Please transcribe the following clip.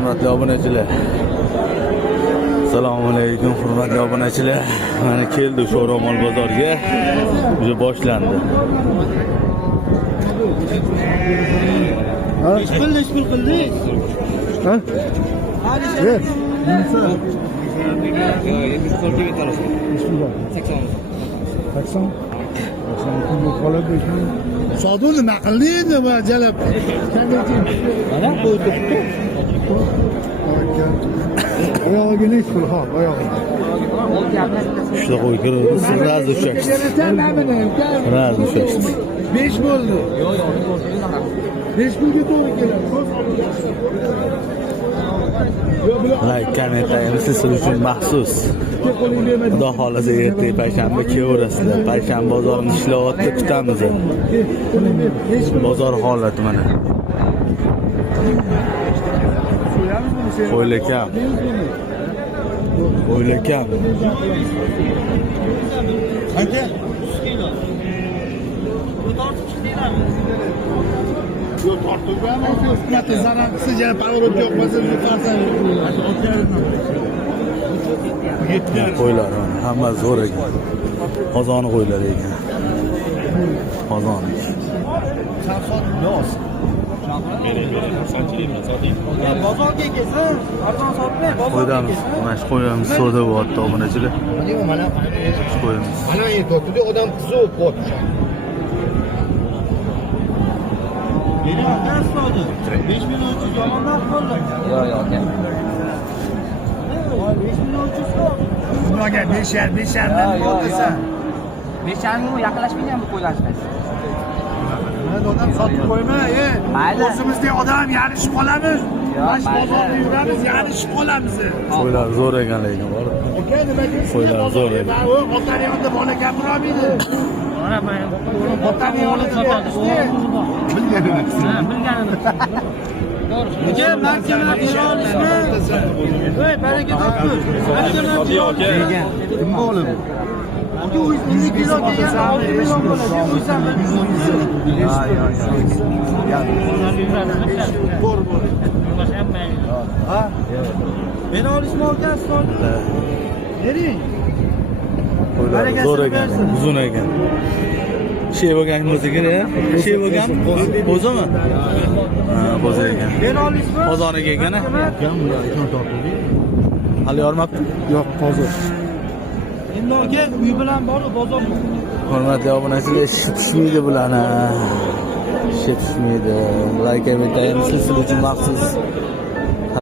Hurmatli obunachilar. Assalomu alaykum hurmatli obunachilar. Mana keldi Sho'romol bozorga. Уже boshlandi. Ish qildi. Ha? Yer. Sodu nima qildi endi va jalab. Mana qo'yibdi. Oyog'ini ish ha, oyog'ini. Shunda qo'y kirdi. Raz ushashdi. Raz ushashdi. 5 bo'ldi. 5 pulga to'g'ri keladi. Like, kommentariyamiz siz uchun maxsus. Xudo xolasa ertaga payshanba kelaverasizlar. Payshanba bozorini ishlayapti, kutamiz. Bozor holati mana. O'ylakam. Qancha? Yo'q, tortib qo'yamiz. Zararsiz yana parvoz yo'qmasa, farsan. Qo'ylar hamma zo'r ekan. Qozoni qo'ylar ekan. Qozon. Bozorga kelsin, arzon sotmay, Qo'ydamiz. Mana shu qo'yamiz savdo bo'lyapti obunachilar. Mana Qo'yamiz. mana endi o'tdi, odam qiziq bo'lyapti. Beni atas oldu. 5 milyon 300 yalanlar ko'rdi. Yo'q. 5 milyon 300 ko'p. Bunga 5'er dan bo'ldisa. 5,5 ming yaqinlashmaydi bu qo'ylarsiz. Mana odam sotib qo'yma, Mayli. o'zimizda odam yarishib qolamiz. Bash bozorda yuramiz, yarishib qolamiz. Qo'ylar zo'r ekan lekin bor. Aka, nima deysiz? Qo'ylar zo'r ekan. Otlar yonida bola gapirolmaydi. Otlar yonida sotadi. Bilganini. Aka, markani bera olasizmi? Voy, baraka topdi. Markani bera olasizmi? Kim bo'lib? Aka, 50 kilo kelgan 6 million bo'ladi. Qo'ysam ha? Bera olasizmi aka? Bering. Qo'ylar zo'r ekan, uzun ekan. Şey bo'lgan o'ziga, şey bo'lgan o'zimi? Ha, bo'zi ekan. Bera olasizmi? Qozoniga ekan. Hali yormabdi? Yo'q, hozir. Endi aka, uy bilan bor, bozor. Hurmatli obunachilar, pishmaydi bularni. Pishmaydi. Like, kommentariyamiz siz uchun maxsus.